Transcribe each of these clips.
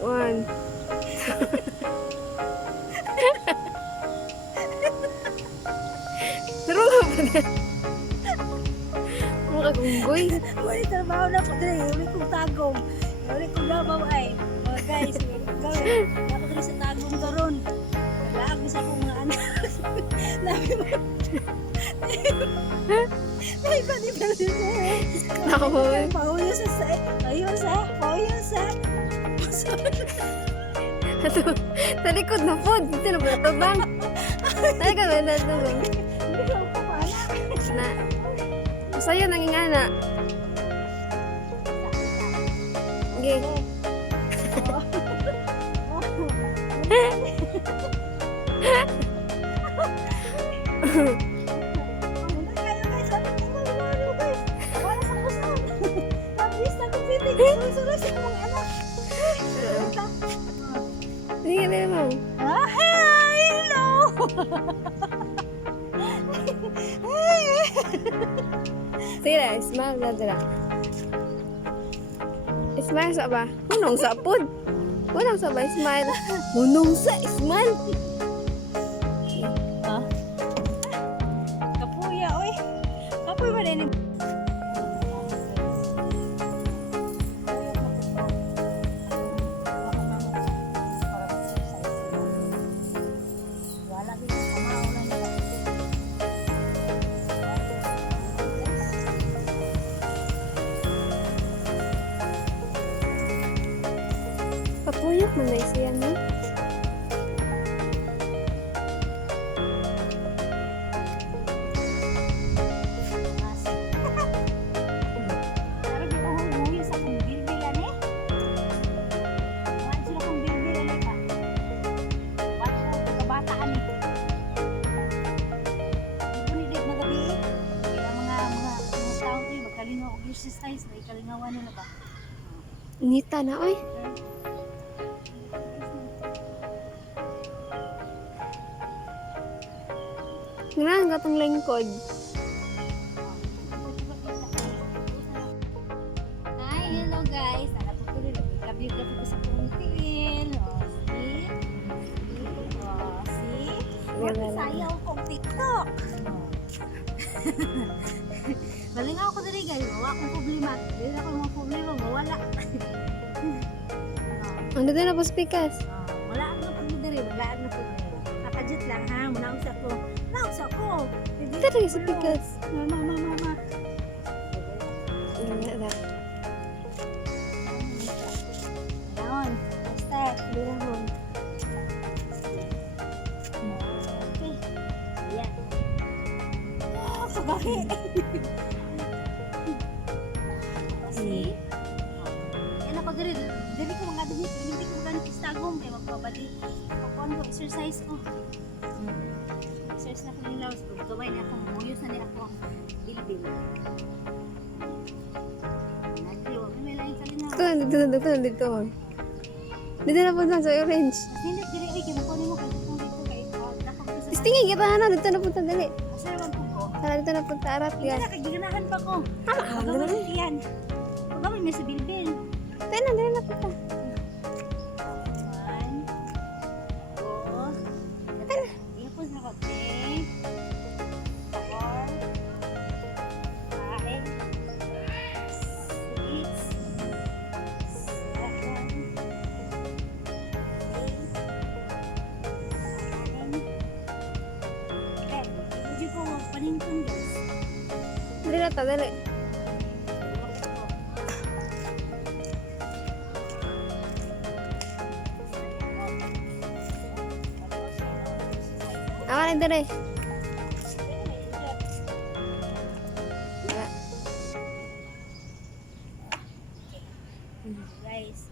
One. Pero nga pa na. Mga kagunggoy. Wala trabaho na ko dre, uli kong tagong. Uli kong labaw ay. Mga guys, gawin. Ako dre sa tagong karon. Naglaag sa akong mga anak. Labi mo. Ay, pati pa rin Ako. pauyo sa sa. Pauyo sa. Pauyo sa. Ato, sa likod na po. Dito na ba ito bang? Tayo ka ba na ito bang? Hindi ko pa pala. Na. Masaya nangingana. Okay. Sige na mo. Hello! Sige na, smile na dira. Smile sa ba? Hunong sa pod. Hunong sa ba? Smile. Hunong sa smile. Kapuya, oy. Kapuy ba rin? Papuyok mo na siya mo. Exercise na ikalingawan na ba? Nita na, oy. Nga, gatong lingkod. Hi, hello guys. Nakatutuloy na kabig ka po sa puntil. See? Sayaw kong TikTok. Balingaw ko dali guys. Wala akong problema. Dili ako mga problema. Wala. Ano din na po speakers? Wala ang problema dali. Wala ang problema. Nakajit lang ha. Munausap ko. Nausap ko. Ito rin speakers. Mama. Nga na. Ayan. Basta. Bilahon. Okay. Ayan. Oh, kabahi. See? Yan ako diri. Diri ko mga dili. Hindi ko ganit istagong. Kaya magpabali. Pakuan ko. Exercise ko. Exercise na ko nila. Gawin na akong muyos na niya ako. Bilbil. Nagriwa. May lain ka rin na. Dito. Dito na po sa orange. Hindi, dili. Ay, kinukunin mo. Kasi kung dito kayo. Nakapag sa... Istingin kita na. Dito na punta dali. Masarawan po ko. Tara dito na punta arap Hindi yan. na, kagiganahan pa ko. Ano Pagawin yan. Pagawin mo sa bilbil. Dito na punta. 1, 2, ipos na ko, 3, 4, 5, 6, 7, 8, 9, 10. Hindi ko paningkong guys. Dali na ta, dali. Awan na dali. Guys,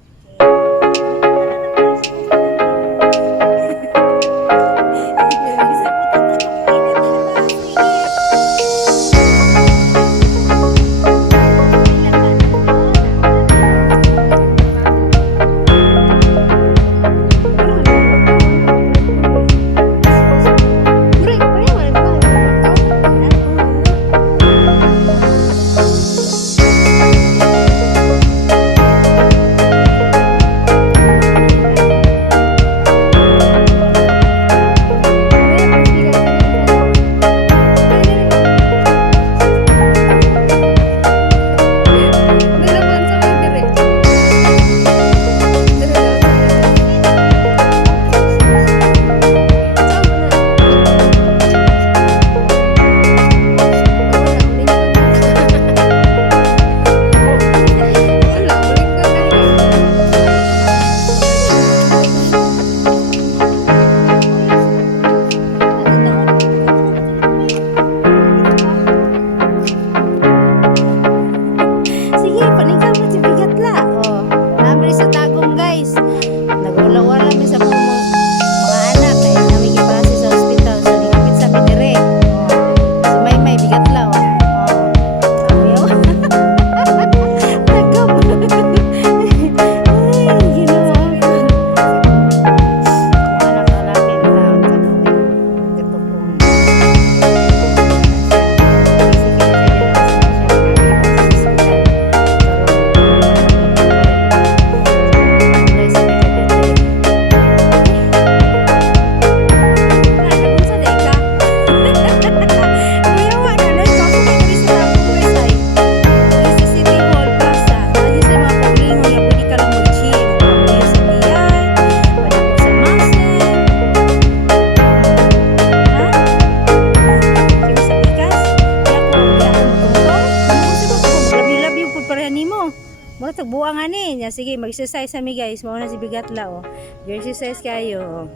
sige, mag-exercise kami guys. Mao na si Bigatla oh. Exercise kayo. Oh.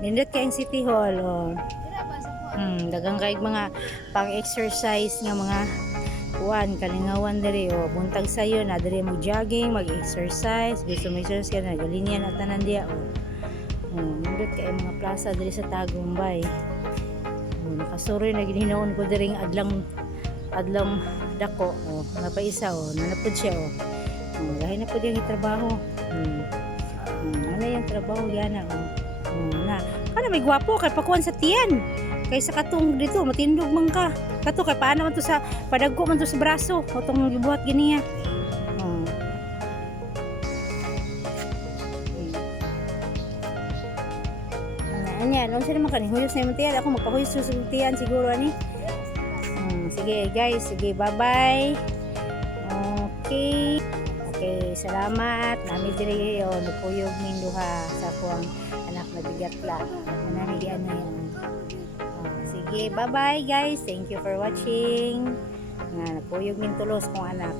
Nindot kayong City Hall oh. Dagang kayo mga pang-exercise nga mga kuan kalingawan diri oh. Buntag sayo na diri mag-jogging, mag-exercise. Gusto mo exercise ka na galinyan at tanan diya oh. Nindot kayo mga plaza diri sa Tagumbay. Nakasuroy na ginhinaon ko diri nga adlang dako oh. Napaisa oh. Nanapod siya oh. Dahil na po yung trabaho. Ano yung trabaho yan na. Kana may gwapo kay pakuan sa tiyan. Kaysa katong dito matindog man ka. Kato kay paano man to sa padagko man to sa braso. Otong gibuhat ganiya. Anya, ano sila man kani? Huyos na yung tiyan. Ako magpahuyos sa tiyan siguro ani. Sige guys, sige bye-bye. Okay, salamat. Nami diri yo nagpuyog ning duha sa akong anak na Bigatla. Nami di ano yun. Sige, bye-bye guys. Thank you for watching. Nagpuyog ning tulos kong anak.